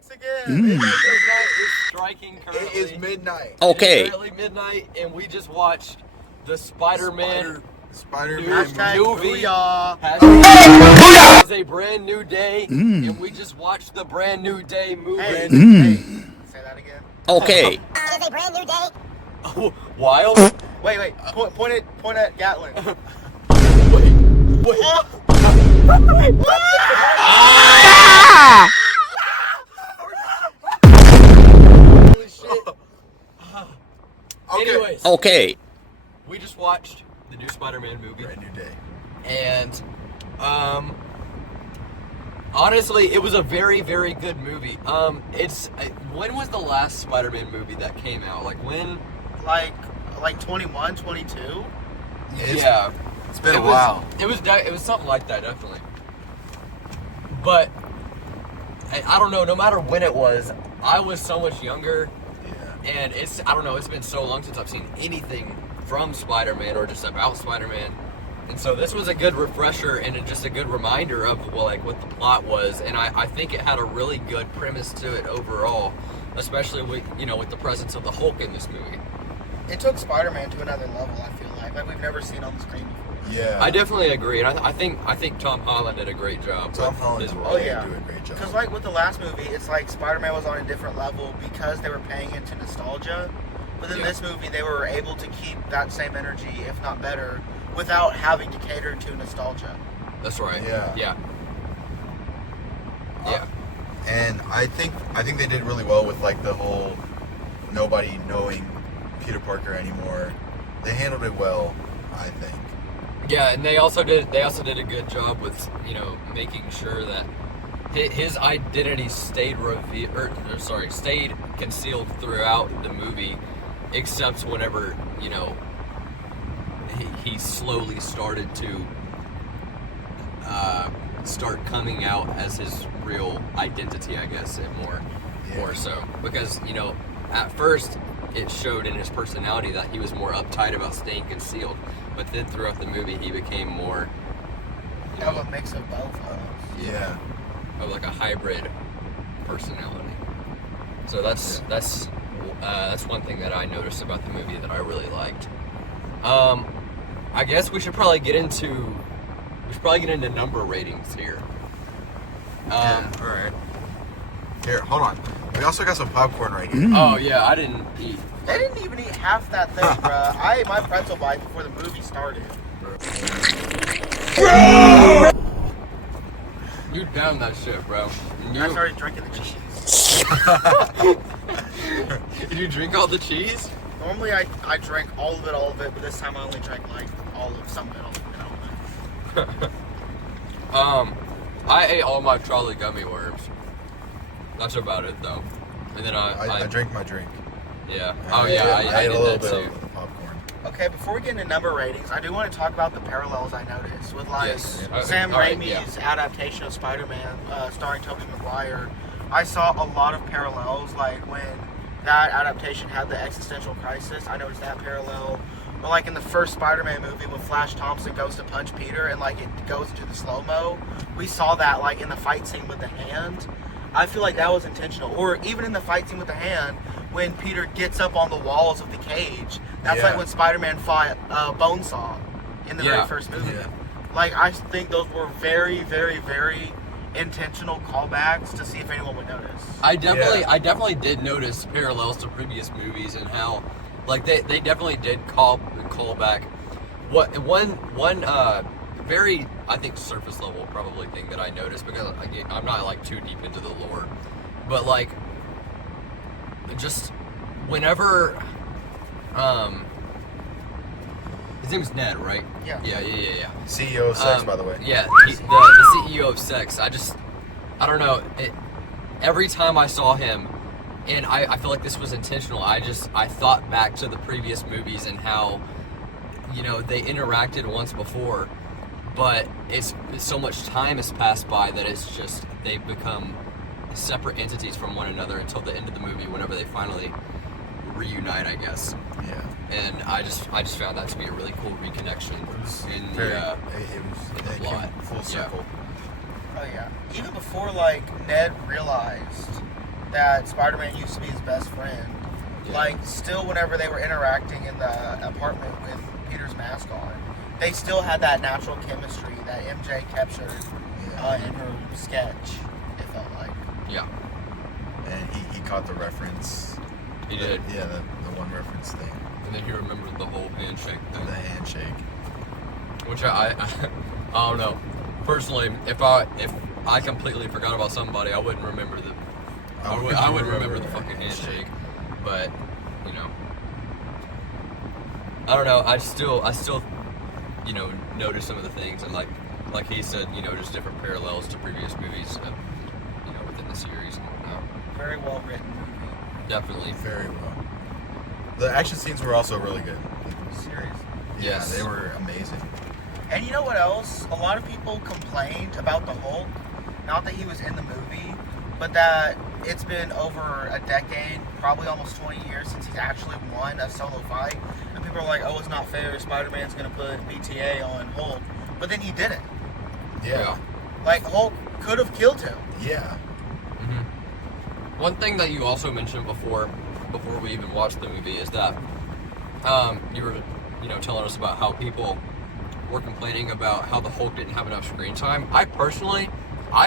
X again. Midnight is striking currently. It is midnight. Okay. It's currently midnight, and we just watched the Spider-Man Spider-Man movie. Booyah. It was a brand new day, and we just watched the brand new day movie. Hey, say that again. Okay. It is a brand new day. Oh, wild. Wait. Point at Jatlin. Wait. Holy shit. Anyways, Okay. we just watched the new Spider-Man movie. Brand new day. And honestly, it was a very, very good movie. When was the last Spider-Man movie that came out? Like when? Like 21, 22? Yeah, It's been a while. It was something like that, definitely. But I don't know. No matter when it was, I was so much younger, and I don't know. It's been so long since I've seen anything from Spider-Man or just about Spider-Man. And so this was a good refresher and just a good reminder of what the plot was, and I think it had a really good premise to it overall, especially with the presence of the Hulk in this movie. It took Spider-Man to another level, I feel like we've never seen on the screen before. Yeah. I definitely agree, and I think Tom Holland did a great job. Tom Holland his is role. Oh yeah, doing a great job. because like with the last movie, it's like Spider-Man was on a different level because they were paying into nostalgia. But in this movie, they were able to keep that same energy, if not better, without having to cater to nostalgia. That's right. Yeah. Yeah. And I think they did really well with like the whole nobody knowing Peter Parker anymore. They handled it well, I think. Yeah, and they also did a good job with making sure that his identity stayed stayed concealed throughout the movie, except whenever he slowly started to start coming out as his real identity, I guess, more so, because at first it showed in his personality that he was more uptight about staying concealed, but then throughout the movie he became more Have a mix of both. Yeah. of like a hybrid personality. So that's one thing that I noticed about the movie that I really liked. I guess we should probably get into number ratings here. All right. Here, hold on. We also got some popcorn right here. Oh yeah, I didn't eat. They didn't even eat half that thing, bruh. I ate my pretzel bite before the movie started. You down that shit, bro. I started drinking the cheese. Did you drink all the cheese? Normally I drink all of it, but this time I only drank like all of some of it. I ate all my Charlie gummy worms. That's about it though. And then I drank my drink. Yeah. And Oh yeah, I ate did a little that bit too. of the popcorn. Okay, before we get into number ratings, I do want to talk about the parallels I noticed with like Yes. Sam All right, Raimi's adaptation of Spider-Man, starring Tobey Maguire. I saw a lot of parallels, like when that adaptation had the existential crisis. I noticed that parallel. Or like in the first Spider-Man movie when Flash Thompson goes to punch Peter and like it goes into the slow-mo. We saw that like in the fight scene with the hand. I feel like that was intentional. Or even in the fight scene with the hand, when Peter gets up on the walls of the cage. That's like when Spider-Man fought Bonesaw in the very first movie. Yeah. Like, I think those were very, very, very intentional callbacks to see if anyone would notice. I definitely did notice parallels to previous movies and how, like, they definitely did call back. One very, I think, surface level probably thing that I noticed, because I'm not like too deep into the lore, but like just whenever his name is Ned, right? Yeah. Yeah. CEO of Sex, by the way. Yeah, the CEO of Sex. I don't know. Every time I saw him, and I feel like this was intentional, I thought back to the previous movies and how, they interacted once before, but it's so much time has passed by that it's just, they've become separate entities from one another until the end of the movie, whenever they finally reunite, I guess. Yeah. And I just found that to be a really cool reconnection in the plot. Full circle. Oh yeah. Even before like Ned realized that Spider-Man used to be his best friend. Yeah. Like, still whenever they were interacting in the apartment with Peter's mask on, they still had that natural chemistry that MJ captured in her sketch, it felt like. Yeah. And he caught the reference. He did. Yeah, the one reference thing. And then he remembered the whole handshake thing. The handshake. Which I don't know. Personally, if I completely forgot about somebody, I wouldn't remember I wouldn't remember the fucking handshake. But, you know, I don't know. I still, you know, notice some of the things, and like he said, you know, just different parallels to previous movies, you know, within the series and whatnot. Very well written movie. Definitely. Very well. The action scenes were also really good. Serious. Yeah, Yes. they were amazing. And you know what else? A lot of people complained about the Hulk. Not that he was in the movie, but that it's been over a decade, probably almost 20 years since he's actually won a solo fight. And people are like, oh, it's not fair. Spider-Man's going to put BTA on Hulk. But then he didn't. Yeah. Like, Hulk could have killed him. Yeah. Mm-hmm. One thing that you also mentioned before we even watched the movie is that you were, you know, telling us about how people were complaining about how the Hulk didn't have enough screen time. I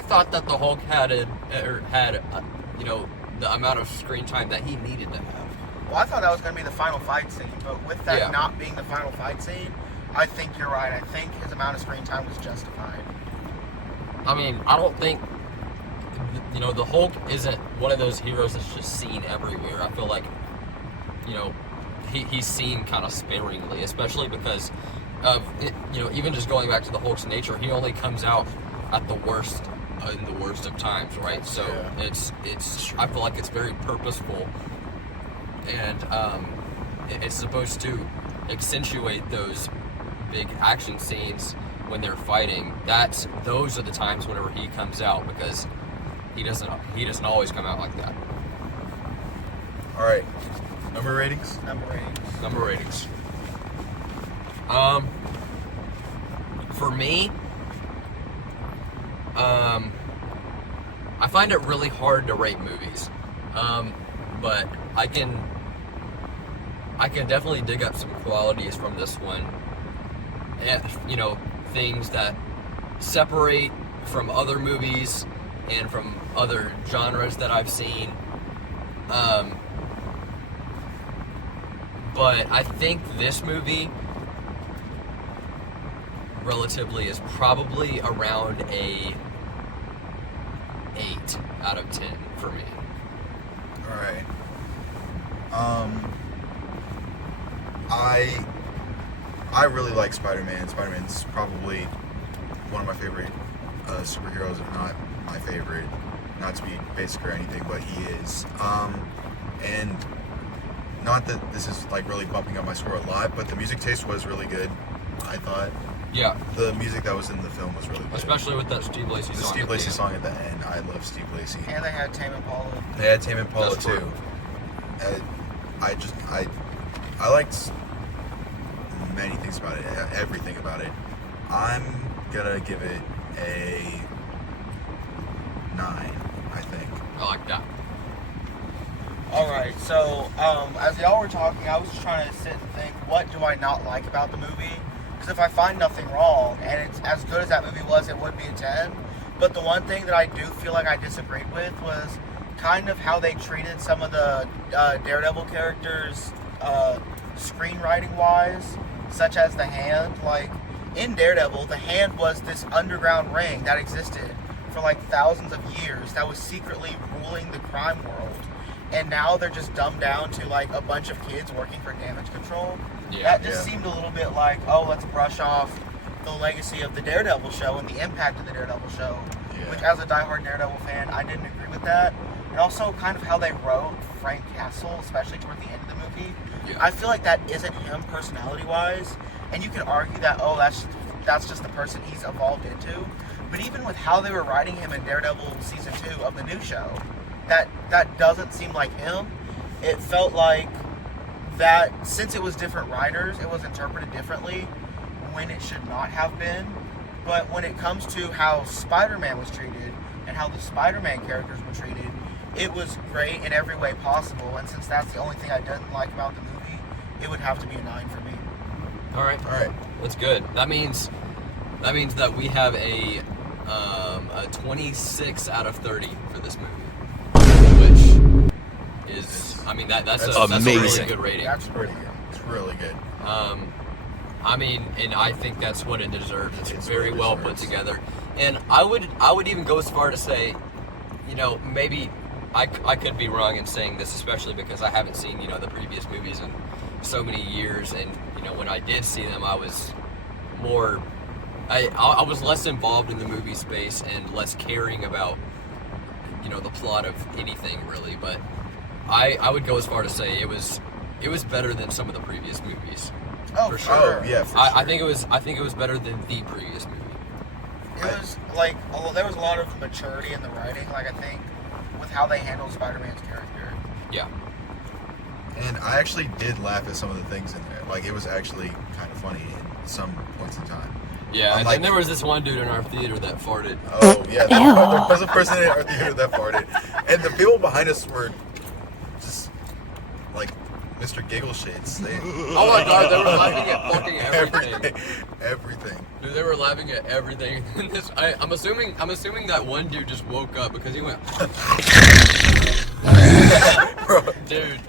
thought that the Hulk had you know, the amount of screen time that he needed to have. Well, I thought that was going to be the final fight scene, but with that Yeah. not being the final fight scene, I think you're right. I think his amount of screen time was justified. I mean, I don't think, you know, the Hulk isn't one of those heroes that's just seen everywhere. I feel like, you know, he's seen kind of sparingly, especially because of it, you know, even just going back to the Hulk's nature, he only comes out at the worst, in the worst of times, right? So Yeah. it's I feel like it's very purposeful, and it's supposed to accentuate those big action scenes when they're fighting. Those are the times whenever he comes out, because he doesn't always come out like that. All right. Number ratings? Number ratings. For me, I find it really hard to rate movies, but I can definitely dig up some qualities from this one. You know, things that separate from other movies and from other genres that I've seen. But I think this movie relatively is probably around a 8 out of 10 for me. All right. I really like Spider-Man. Spider-Man's probably one of my favorite superheroes, if not my favorite. Not to be basic or anything, but he is. And not that this is like really bumping up my score a lot, but the music taste was really good, I thought. Yeah. The music that was in the film was really good. Especially with that Steve Lacy The song. Steve Lacy song at the end. I love Steve Lacy. And they had Tame Impala. They had Tame Impala That's too. true. I liked many things about it, everything about it. I'm gonna give it a 9, I think. I like that. Alright, so as y'all were talking, I was just trying to sit and think, what do I not like about the movie? Because if I find nothing wrong, and it's as good as that movie was, it would be a 10. But the one thing that I do feel like I disagreed with was kind of how they treated some of the Daredevil characters screenwriting-wise, such as the Hand. Like, in Daredevil, the Hand was this underground ring that existed for like thousands of years that was secretly ruling the crime world. And now they're just dumbed down to like a bunch of kids working for damage control. Yeah. That just seemed a little bit like, oh, let's brush off the legacy of the Daredevil show and the impact of the Daredevil show. Yeah. Which, as a diehard Daredevil fan, I didn't agree with that. And also kind of how they wrote Frank Castle, especially toward the end of the movie. Yeah. I feel like that isn't him personality-wise. And you can argue that, oh, that's just the person he's evolved into. But even with how they were writing him in Daredevil Season 2 of the new show, that doesn't seem like him. It felt like that since it was different writers, it was interpreted differently when it should not have been. But when it comes to how Spider-Man was treated and how the Spider-Man characters were treated, it was great in every way possible, and since that's the only thing I didn't like about the movie, it would have to be a 9 for me. All right. That's good. That means that we have a 26 out of 30 for this movie, which is, I mean, that's a really good rating. That's pretty good. It's really good. I mean, and I think that's what it deserves. It's very well put deserves. together. And I would even go as far to say, you know, maybe I could be wrong in saying this, especially because I haven't seen, you know, the previous movies in so many years, and you know, when I did see them, I was more, I was less involved in the movie space and less caring about, you know, the plot of anything really. But I would go as far to say it was better than some of the previous movies. Oh, for sure. Oh, yeah, for sure. I think it was better than the previous movie. It was like, there was a lot of maturity in the writing, like I think, with how they handled Spider-Man's character. Yeah. And I actually did laugh at some of the things in there. Like, it was actually kind of funny in some points in time. Yeah, and Unlike- then there was this one dude in our theater that farted. Oh, yeah. There was a person in our theater that farted. And the people behind us were just, like, Mr. Giggle Shits. Oh my god, they were laughing at fucking everything. Everything. Dude, they were laughing at everything. I'm assuming that one dude just woke up because he went. Dude,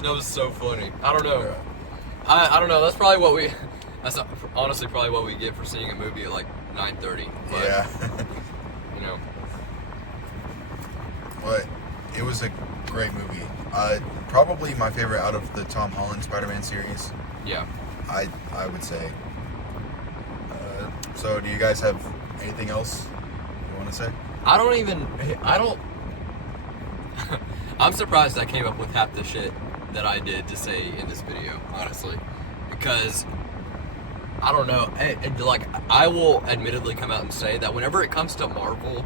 that was so funny. I don't know. I don't know. That's probably what we. That's honestly probably what we get for seeing a movie at like 9:30. But, Yeah. You know. But it was a great movie. Probably my favorite out of the Tom Holland Spider-Man series. Yeah. I would say. So do you guys have anything else you want to say? I don't. I'm surprised I came up with half the shit that I did to say in this video, honestly, because I don't know. Like, I will admittedly come out and say that whenever it comes to Marvel,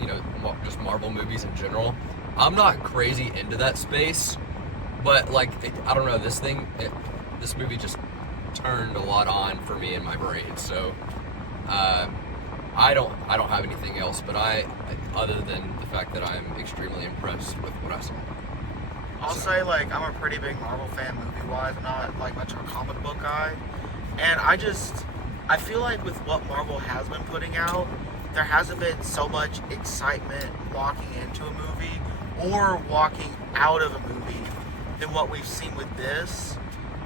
you know, just Marvel movies in general, I'm not crazy into that space. But like, I don't know. This movie just turned a lot on for me in my brain. So, I don't have anything else. But other than the fact that I'm extremely impressed with what I saw. I'll say, like, I'm a pretty big Marvel fan movie-wise. I'm not, like, much of a comic book guy. And I feel like with what Marvel has been putting out, there hasn't been so much excitement walking into a movie or walking out of a movie than what we've seen with this.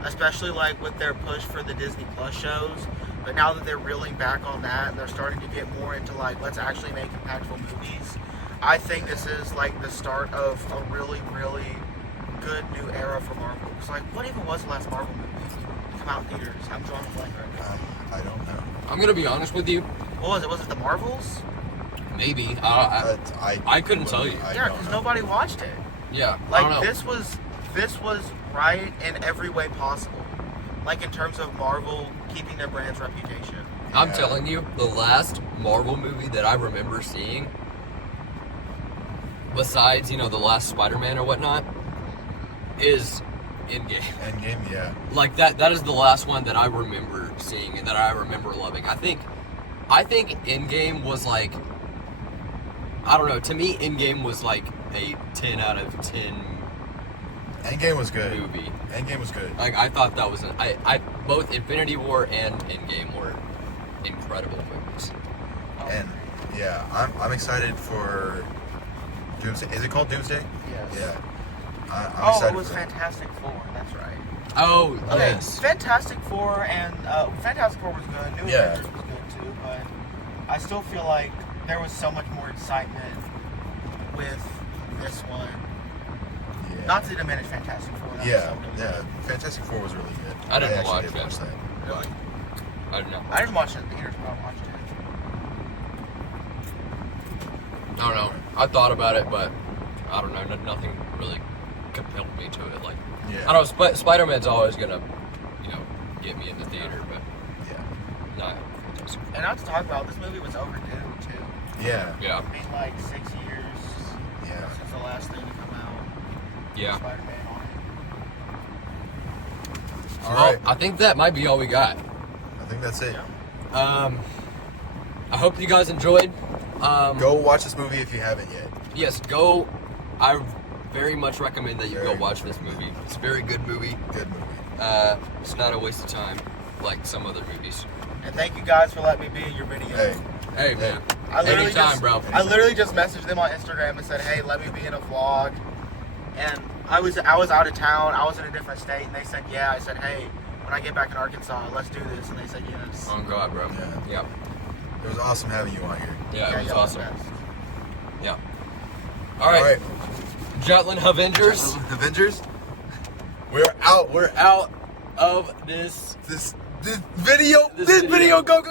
Especially, like, with their push for the Disney Plus shows. But now that they're reeling back on that and they're starting to get more into, like, let's actually make impactful movies, I think this is, like, the start of a really, really good new era for Marvel. Because, like, what even was the last Marvel movie to come out in theaters? I'm drawing a blank right now. I don't know. I'm gonna be honest with you. What was it? Was it the Marvels? Maybe. I couldn't tell you. Yeah, because nobody watched it. Yeah. I don't Like, know. this was right in every way possible. Like, in terms of Marvel keeping their brand's reputation. I'm Yeah. telling you, the last Marvel movie that I remember seeing, besides, you know, the last Spider-Man or whatnot, is Endgame. Endgame, yeah. Like, that is the last one that I remember seeing and that I remember loving. I think Endgame was like, I don't know, to me Endgame was like a 10 out of 10 Endgame was good. movie. Endgame was good. Like, I thought that was both Infinity War and Endgame were incredible movies. And yeah, I'm excited for Doomsday. Is it called Doomsday? Yes. Yeah. I'm Oh, excited it was for that. Fantastic Four. That's right. Oh, Okay, yes. Fantastic Four and Fantastic Four was good. New Yeah. Avengers was good too, but I still feel like there was so much more excitement with this one. Yeah. Not to diminish Fantastic Four. That was Yeah, so good. yeah. Fantastic Four was really good. I didn't actually watch did that. watch that. Really? I don't know. I didn't watch it in theaters, but I watched it. I don't know. I thought about it, but I don't know. Nothing really compelled me to it. Like, Yeah. I don't know. Spider-Man's always gonna, you know, get me in the theater, but Yeah. not. And not to talk about, this movie was overdue too. Yeah. Yeah. I mean, like 6 years Yeah. since the last thing to come out. Yeah. Spider-Man on it. All Well, right. I think that might be all we got. I think that's it. Yeah. I hope you guys enjoyed. Go watch this movie if you haven't yet. yes, go. I very much recommend that you Very go watch this movie. It's a very good movie. Good movie. It's not a waste of time like some other movies. And thank you guys for letting me be in your video. Hey, man. I literally Anytime, bro. I literally just messaged them on Instagram and said, "Hey, let me be in a vlog." And I was out of town. I was in a different state, and they said, "Yeah." I said, "Hey, when I get back in Arkansas, let's do this." And they said, "Yes." Oh God, bro. Yeah. Yep. It was awesome having you on here. Yeah, it was y'all are awesome. the best. Yeah. All right. Jatlin Avengers. Avengers. We're out. We're out of this This video. This video. Go.